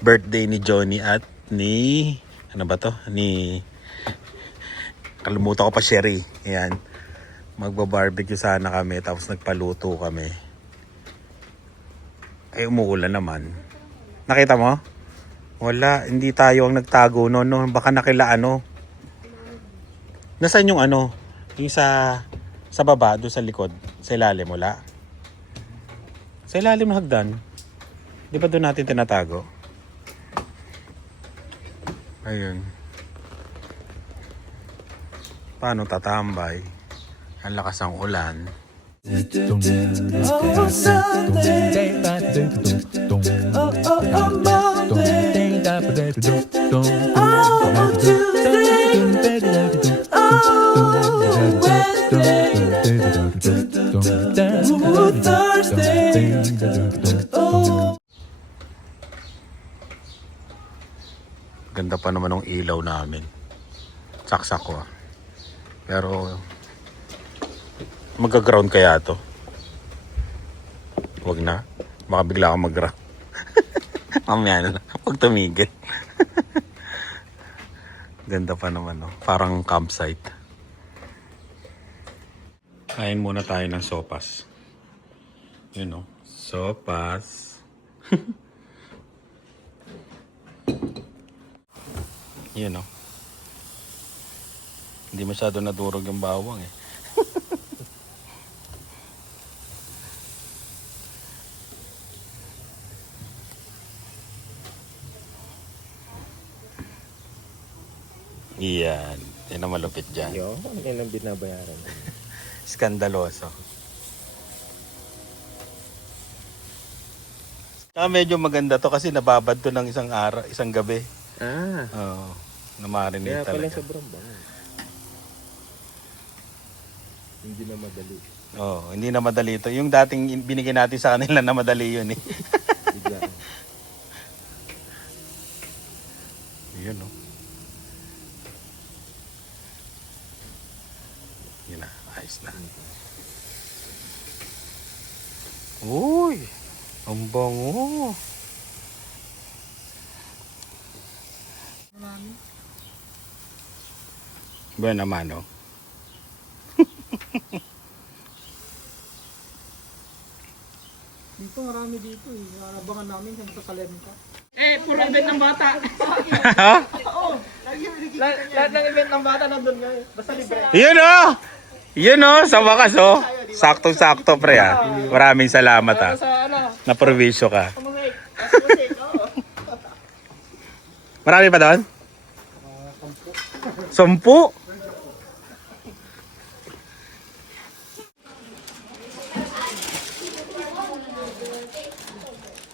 birthday ni Johnny at ni... Ano ba to? Kalimutan ko pa, Sherry. Ayan. Magba-barbecue sana kami tapos nagpaluto kami. Ay, umuulan naman. Nakita mo? Wala, hindi tayo ang nagtago no. Baka Nasaan yung ano? Yung sa baba, doon sa likod. Sa ilalim, wala. Sa ilalim ng hagdan. Di ba doon natin tinatago? Ayun. Paano tatambay? Ang lakas ng ulan. Ganda pa naman ng ilaw namin. Saksak ko. Pero mag-ground kaya to? Wag na. Baka bigla akong mag-ground. Mamaya na lang. Huwag tumigil. Ganda pa naman, no? Parang campsite. Kain muna tayo ng sopas. Yun, no? Sopas. Yun, no? Hindi masyado nadurog yung bawang, eh. Yan. Yan ang malupit dyan. Yo, ano kailang binabayaran? Skandaloso. Medyo maganda to kasi nababad to ng isang gabi. Oo. Namarinate Kaya pala talaga. sobrang bango. Hindi na madali. Oo, hindi na madali to. Yung dating binigyan natin sa kanila na madali yun, eh. Biglaan. Yun, no? Yun na, ayos na. Uy! Ang bango! Ba naman, no? Dito marami dito eh. Narabangan namin yung sa Salenta. Puro event ng bata. Oo. Lahat ng event ng bata nandun nga eh. Basta libre. Yun, oh! Yun, oh! Sa wakas, oh! Saktong-sakto, pre, ah. Maraming salamat, ah. Sa ano, Naprovisyo ka. musik. Musik, oo. Marami pa doon? 10?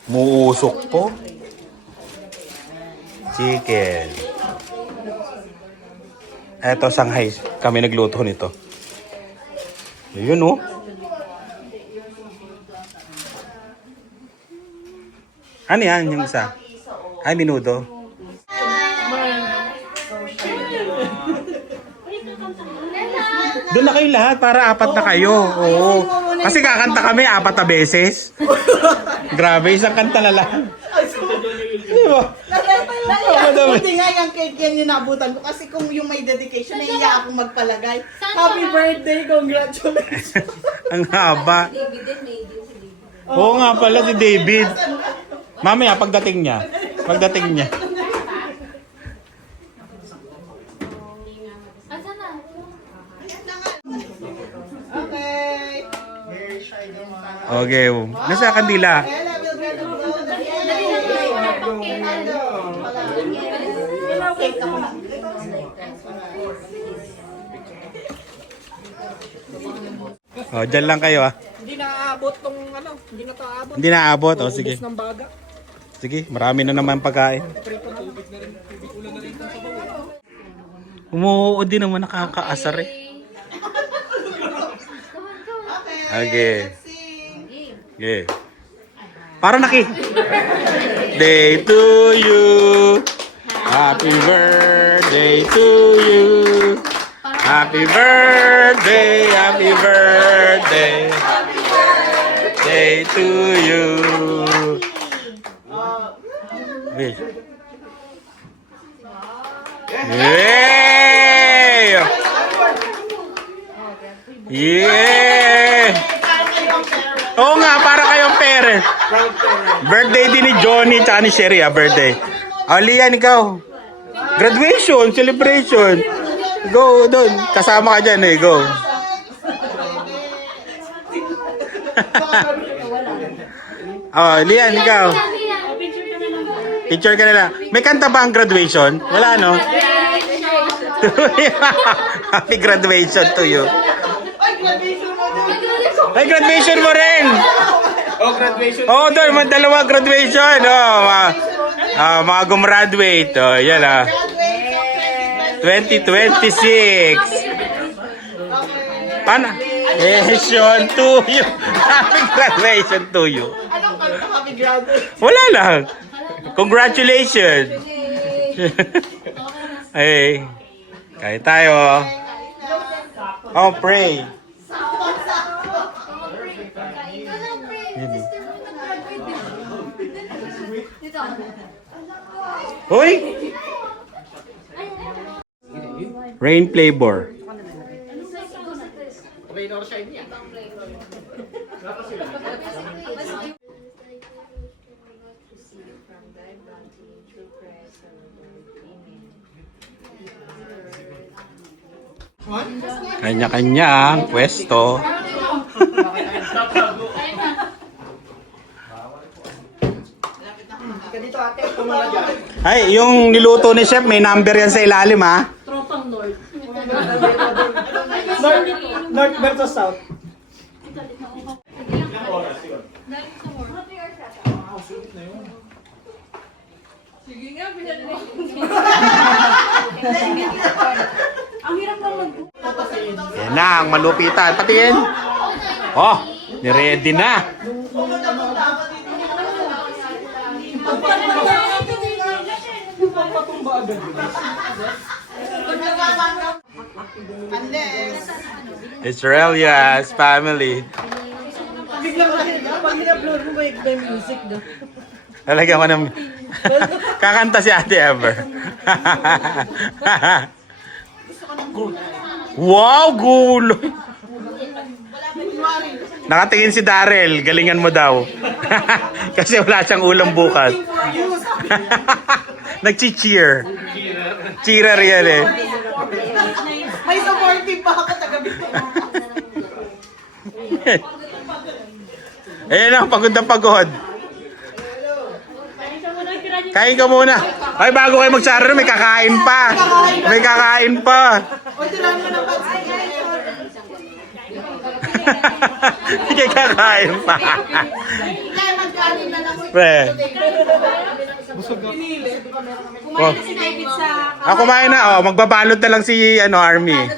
Muusok po. Chicken. Eto, Shanghai. Kami nagluto nito. Yun, oh. Ano yan yung isa? Ay, minudo. Doon na kayo lahat para 4 na kayo. Oo. Kasi kakanta kami 4 na beses. Grabe, isang kanta na lang. Di ba? Buti nga yung cake yan yung nabutan ko. Kasi kung yung may dedication, naiiyak akong magpalagay. Happy birthday, congratulations. Ang haba. Oo nga pala si David. Mamaya pagdating niya. Okay. Okay. Nasa kandila. Ella will get the Oh, dyan lang kayo, ah. Hindi naaabot tong ano. Hindi na taabot. Hindi na abot. Oh, sige. Ubus ng baga. Sige, marami na naman pagkain. Prito na lang. Ulan na rin sa bawa. Umuod din naman, nakakaasar eh. Okay. Okay. Para Day to you. Happy birthday to you. Happy birthday, happy birthday. Day to you. sige. Yay! Yeah! Oo nga, para kayong parent. Birthday din ni Johnny tsaka ni Sherry, birthday. Lian, ikaw. Graduation, celebration. Go doon. Kasama ka dyan eh, go. Lian, ikaw. Picture ka nila. May kanta ba ang graduation? Wala, no? Happy graduation to you. Ay, graduation mo rin! Graduation. Doon, dalawa graduation. Mga gumraduate. Yan 2026. Paano? Graduation to you. Happy graduation to you. Anong kanta happy graduation? Wala lang. Congratulations. Hey, kain tayo. Pray. Hoy! Rain flavor. Kanya-kanya ang pwesto. Dito ate, tumula dyan. Ay, yung niluto ni Chef, may number yan sa ilalim, ha? North versus South. Yan na, ang malupitan. Patingin. Niready na. Israelia's family. Biglang pag in-upload mo, may music do. Lalagyan ko ng... Kakanta si Ate Ever. Wow, gulo! Nakatingin si Darrell. Galingan mo daw. Kasi wala siyang ulam bukas. Nag-cheer. Cheerer yan eh. May supportive pa ako taga-bit. Ayan lang, pagod na pagod. Kain ka muna. Ay, bago kayo magsara, may kakain pa. May kakain pa. O, tirahan mo ng bagay. May kakain pa. Kaya magkanin na lang. Pre. Oh. Kumain na. Magbabalot na lang si Army.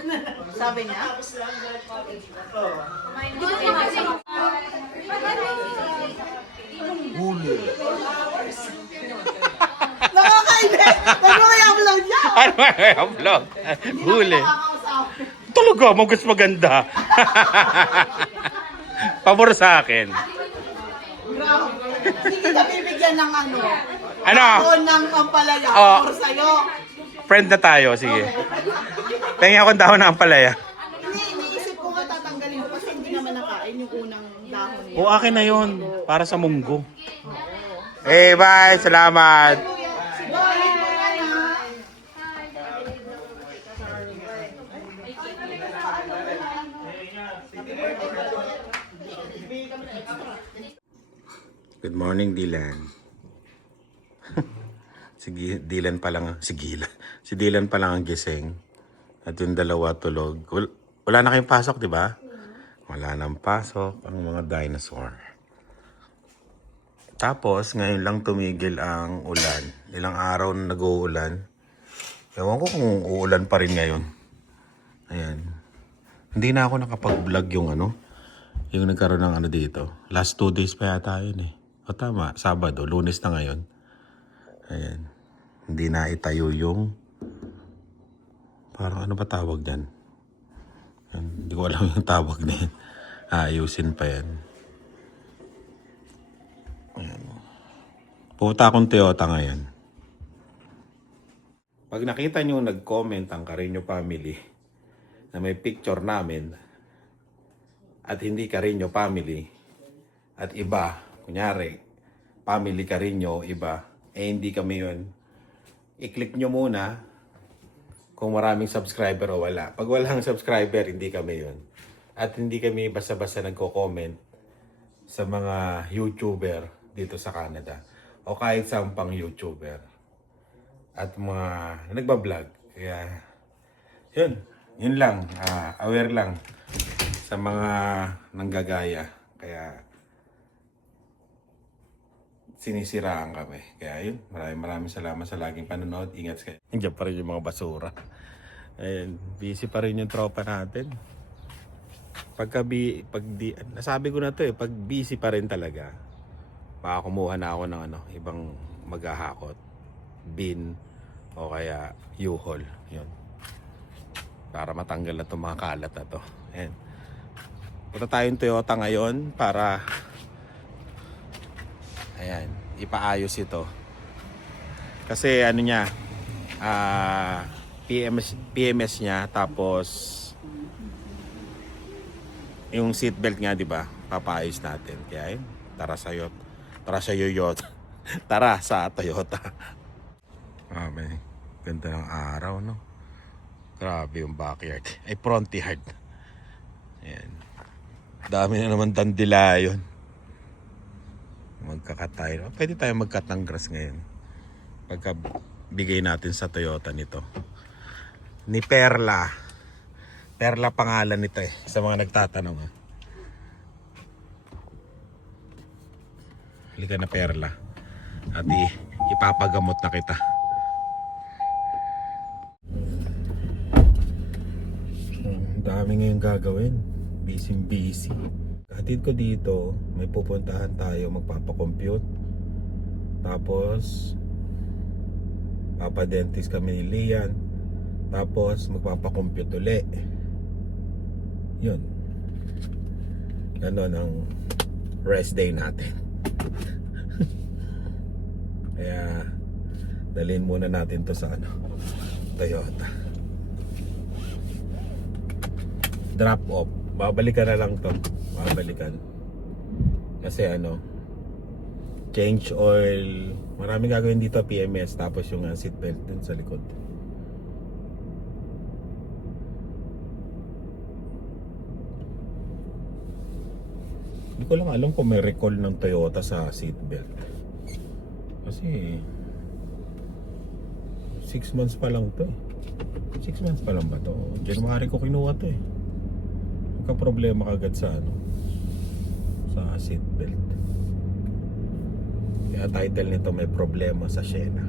Sabi niya? Nakakainis! Ano kaya vlog niya? Ano yung vlog? Huli. Talaga, mas maganda. Pabor sa akin. Hindi kita bibigyan ng ano. Ano? Ako ng pampalaya. Oh. Or sa'yo. Friend na tayo, sige. Pengen akong dahon ng ampalaya. Iniisip ko nga tatanggalin ko kasi hindi naman nakain yung unang dahon niya. O, akin na yun. Para sa munggo. Bye. Salamat. Good morning, Dylan. Si Dylan pa lang, si Dylan pa lang ang gising. At yung dalawa tulog. Wala na kayong pasok, di ba? Wala nang pasok ang mga dinosaur. Tapos, ngayon lang tumigil ang ulan. Ilang araw na nag-uulan. Ewan ko kung uulan pa rin ngayon. Ayan. Hindi na ako nakapag-vlog yung yung nagkaroon ng dito. Last 2 days pa yata yun eh. O tama, Sabado, Lunes na ngayon. Ayan. Hindi na itayo yung parang ano ba tawag dyan? Ayan. Hindi ko alam yung tawag na yan. Ayusin pa yan. Ayan. Pupunta akong Toyota ngayon. Pag nakita nyo nag-comment ang Carino family na may picture namin at hindi Carino family at iba, kunyari, family Carino, iba, hindi kami yun. I-click nyo muna kung maraming subscriber o wala. Pag walang subscriber, hindi kami yun. At hindi kami basta-basta nagko-comment sa mga YouTuber dito sa Canada o kahit sa pang YouTuber at mga nagbablog. Kaya yun lang, aware lang sa mga nanggagaya. Kaya sinisiraan kami. Kaya yun, maraming salamat sa laging panonood. Ingat kayo. Nandiyan pa rin yung mga basura. Ayun, busy pa rin yung tropa natin. Nasabi ko na to pag busy pa rin talaga, baka kumuha na ako ng ibang maghahakot, bin, o kaya U-Haul, yun. Para matanggal na itong mga kalat na to. Ayan. Punta tayong Toyota ngayon para ipaayos ito. Kasi niya, PMS niya, tapos yung seatbelt nga, di ba? Papaayos natin. Kaya yun, tara sa Toyota. Tara sa Toyota. May ganda ng araw, no? Grabe yung backyard. Ay, front yard. Ayan. Dami na naman dandelion. Magkakat tayo. Pwede tayo magkat ng grass ngayon. Pagka bigay natin sa Toyota nito. Ni Perla. Perla pangalan nito sa mga nagtatanong. Halika na Perla. At ipapagamot na kita. Dami ngayon gagawin. Busy. Hatid ko dito, may pupuntahan tayo, magpapakompute. Tapos papadentist kami ni Lian. Tapos magpapakompute uli. Yun. Ganon ang rest day natin. Kaya dalhin muna natin to sa Toyota. Drop off. Babalikan na lang to. Kasi change oil. Maraming gagawin dito, PMS. Tapos yung seatbelt dun sa likod. Hindi ko lang alam kung may recall ng Toyota sa seatbelt. Kasi 6 months pa lang to 6 months pa lang ba to? January ko kinuha to Problema kagad sa sa seatbelt. Kaya title nito, may problema sa Sienna.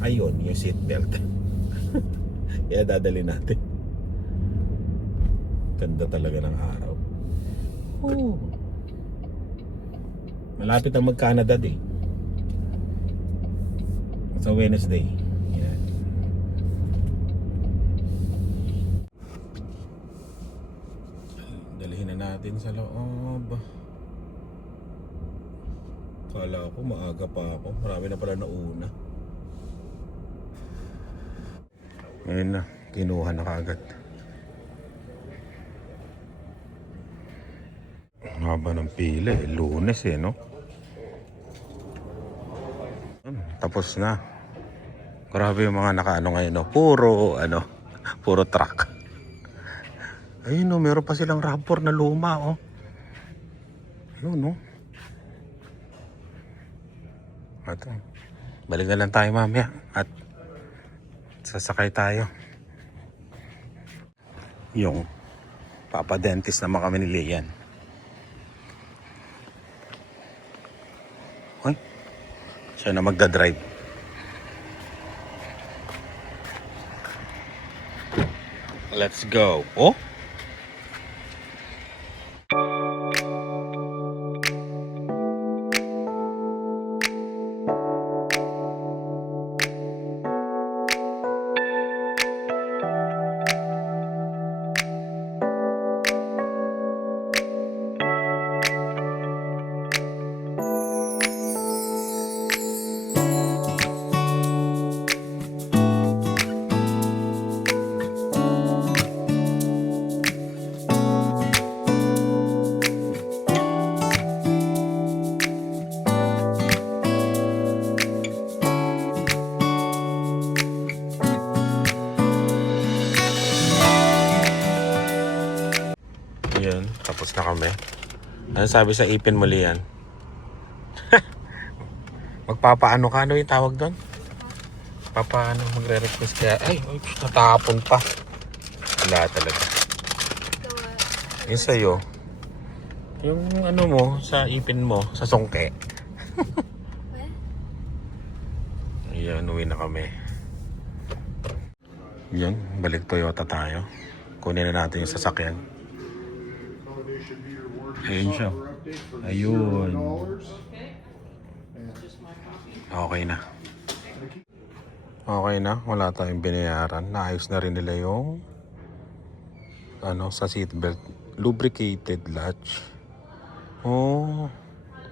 Ayun, yung seatbelt. Kaya dadali natin. Ganda talaga ng araw. Malapit ang mag-Canada Day. Sa Wednesday. Yan. Dalhin na natin sa loob. Kala ko maaga pa ako. Marami na pala nauna. Ngayon na, kinuha na kagad. Ang haba ng pila Lunes no? Tapos na. Grabe yung mga nakaano ngayon puro truck. Ayun meron pa silang rapor na luma Ayun At balik na lang tayo mamaya at sasakay tayo. Yung papadentist naman kami ni Lian. Siya na magdadrive. Let's go. na kami. Ano sabi sa ipin mo, Lian? Magpapaano ka? Ano yung tawag doon? Papaano? Magre-request kaya? Ay, natapon pa. Wala talaga. Yung sa'yo. Yung ano mo, sa ipin mo, sa songke. Ayan, uwi na kami. Yan, balik Toyota tayo. Kunin na natin yung sasakyan. Ayun siya. Ayun. Okay na. Okay na. Wala tayong binayaran. Naayos na rin nila yung sa seatbelt. Lubricated latch. Oh.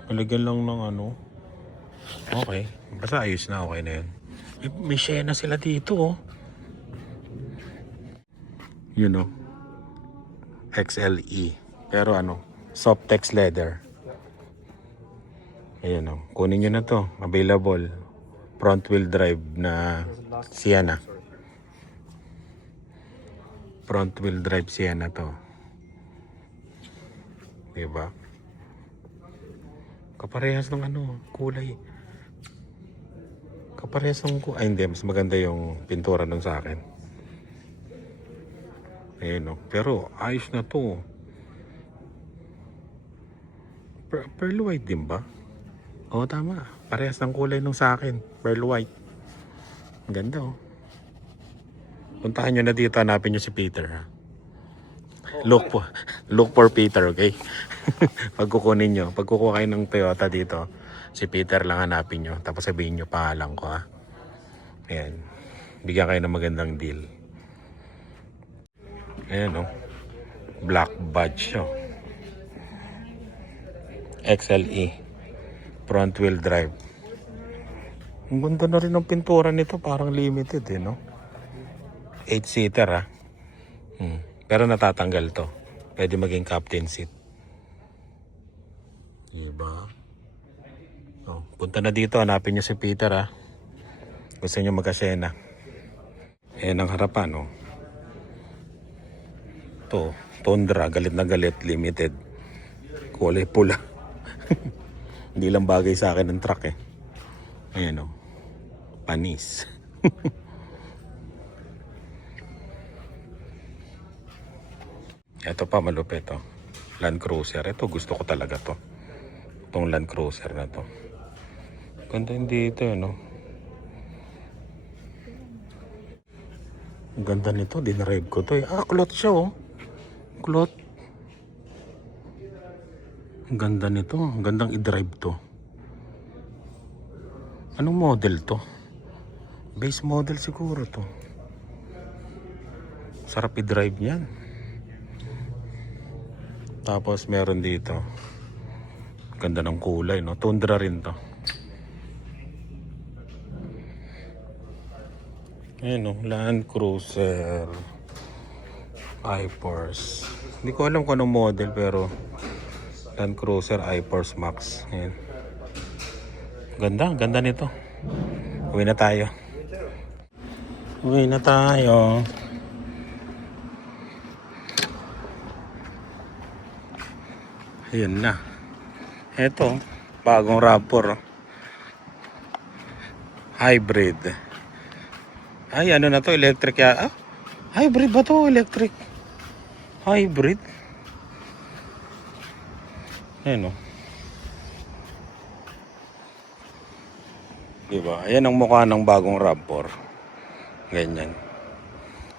Nalagyan lang ng Okay. Basta ayos na. Okay na yun. May Sienna sila dito You know. XLE. Pero Softex leather. Ayan kunin nyo na to. Available. Front wheel drive na Sienna. Front wheel drive Sienna to. Diba? Kaparehas ng kulay. Kaparehas ng ay hindi. Mas maganda yung pintura nun sa akin. Ayan pero ayos na to. Pearl white din ba? Oo, tama. Parehas ng kulay nung sa akin. Pearl white. Ganda Puntahan nyo na dito. Hanapin nyo si Peter ha. Look for Peter, okay? Pag kukunin nyo. Pag kukuha kayo ng Toyota dito, si Peter lang hanapin nyo. Tapos sabihin nyo pangalan ko ha. Ayan. Bigyan kayo ng magandang deal. Ayan Black badge XLE. Front wheel drive. Ang ganda na rin ng pintura nito. Parang limited 8-seater Pero natatanggal to. Pwede maging captain seat. Diba? Punta na dito. Hanapin nyo si Peter Gusto nyo magka-Sienna. Ayan ang harapan to Tundra. Galit na galit. Limited. Kulay pula. Hindi lang bagay sa akin ng truck Ayan panis. Ito pa malupit Land Cruiser. Ito gusto ko talaga to. Itong Land Cruiser na to. Ganda dito Ang ganda nito. Dinarive ko to cloth siya Cloth. Ang ganda nito. Ang gandang i-drive to. Anong model to? Base model siguro to. Sarap i-drive yan. Tapos meron dito. Ganda ng kulay Tundra rin to. Ayan Land Cruiser I-Force. Hindi ko alam kung anong model pero Land Cruiser I-Force Max. Ayan. Ganda nito. Uwi na tayo. Ayan na. Eto, bagong RAV4. Hybrid. Ay, na to? Electric hybrid ba to? Electric. Hybrid. Ayan Diba? Ayan ang mukha ng bagong RAV4. Ganyan.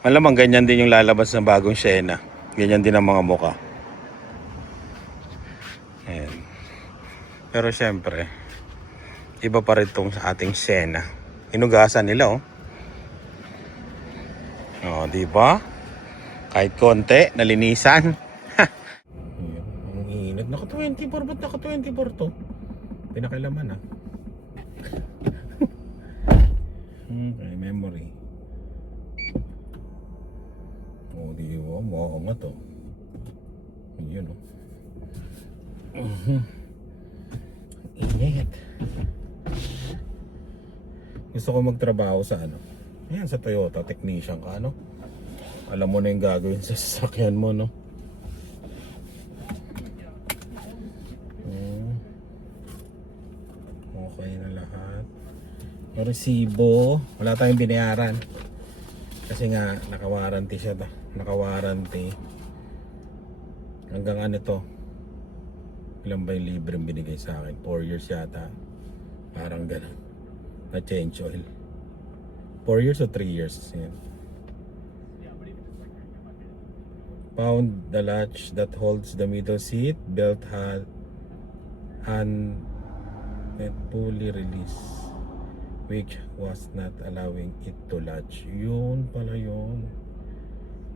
Malamang ganyan din yung lalabas ng bagong Sienna. Ganyan din ang mga mukha. Ayan. Pero syempre, iba pa rin itong sa ating Sienna. Hinugasan nila diba? Kahit konti, nalinisan. Ang init. Naka-24. Ba't naka-24 to? Pinakilaman Okay, memory. Diba? Mukha to. Yun Init. Gusto ko magtrabaho sa Ayan, sa Toyota, technician ka Alam mo na yung gagawin sa sasakyan mo resibo. Wala tayong binayaran. Kasi nga, naka-warranty siya. Naka-warranty. Hanggang ano to? Ilan ba yung libreng binigay sa akin? 4 years yata. Parang ganun. Na-change oil. 4 years o 3 years? Yan. Found the latch that holds the middle seat belt and fully released, which was not allowing it to latch. Yun pala yun.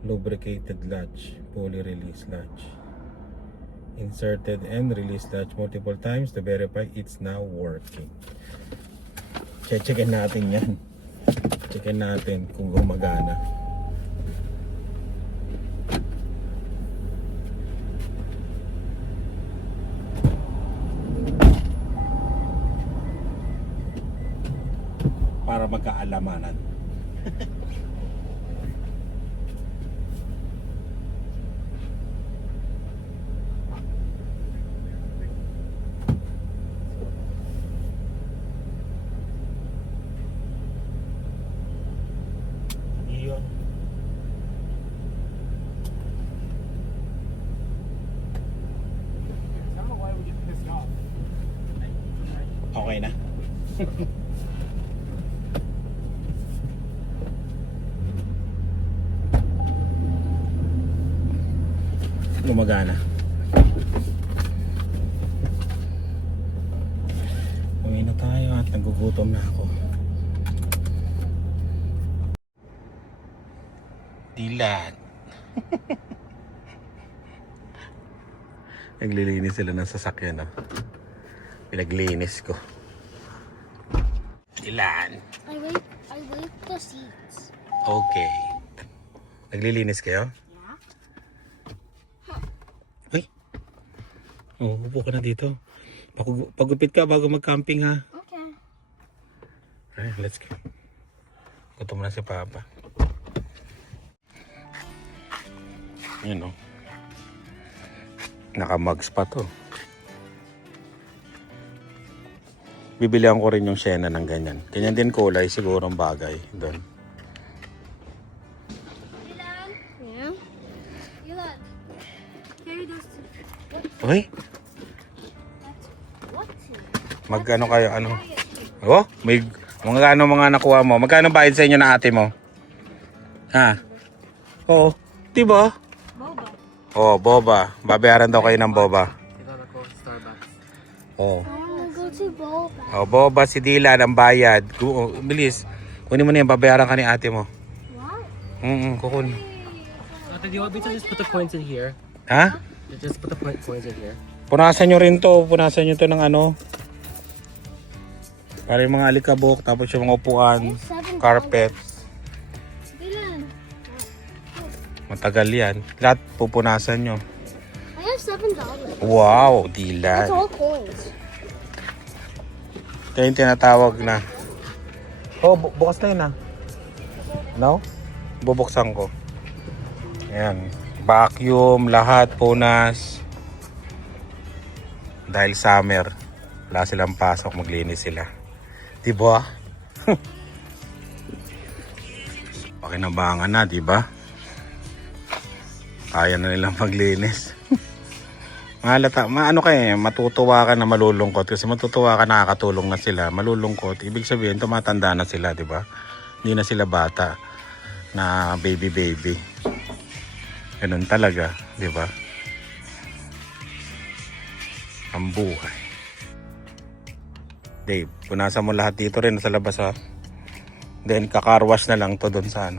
Lubricated latch, fully released latch. Inserted and released latch multiple times to verify it's now working. Checkin natin yan. Checkin natin kung gumagana. Para magkaalamanan. Iyon. Okay na. Gumagana. Uwi na tayo at nagugutom na ako. Dilat. Naglilinis sila ng sasakyan. Pinaglinis ko. Dilan. I wait the seats. Okay. Naglilinis kayo? Uy. Oh, upo ka na dito. Pagupit ka bago mag-camping ha. Okay. Alright, let's go. Gutom na si Papa. Yun o. Naka-mugs pa to. Bibilihan ko rin yung Sienna ng ganyan. Ganyan din kulay, siguro ang bagay doon. Ilan? Yeah. Ilan? Carry those two. Uy, What's magkano kayo, ano? Oh, may mga nakuha mo. Magkano bayad sa inyo na ate mo? Ha? Oo. Diba? Boba. Oh, boba. Babayaran daw kayo ng boba. Kilala ko, Starbucks. Oh. I wanna go to Boba. Oh, boba si Dila ng bayad. Bilis. Kunin mo na yan, babayaran ka ni ate mo. What? Kukun. Ate, do you want me to just put the coins in here? Ha? Just put the coins in here. Punasan nyo rin to. Punasan nyo to ng ano. Para yung mga alikabok, tapos yung mga upuan, $7. carpet. Ilan? Matagal yan. Lahat pupunasan nyo. I have $7. Wow, That's Dilan. all coins. Kaya yung tinatawag na. Oh, bukas na yun ah. No? Bubuksan ko. Ayan. Vacuum, lahat, punas. Dahil summer, wala silang pasok, maglinis sila. Diba? Pakinabangan na, diba? Kaya na nilang maglinis. Ano kayo, matutuwa ka na malulungkot kasi matutuwa ka nakakatulong na sila, malulungkot. Ibig sabihin, tumatanda na sila, di ba? Hindi na sila bata na baby. Ganun talaga, di ba? Ang buhay. Dave, punasan mo lahat dito rin sa labas ha. Then kakarwash na lang to doon sa ano.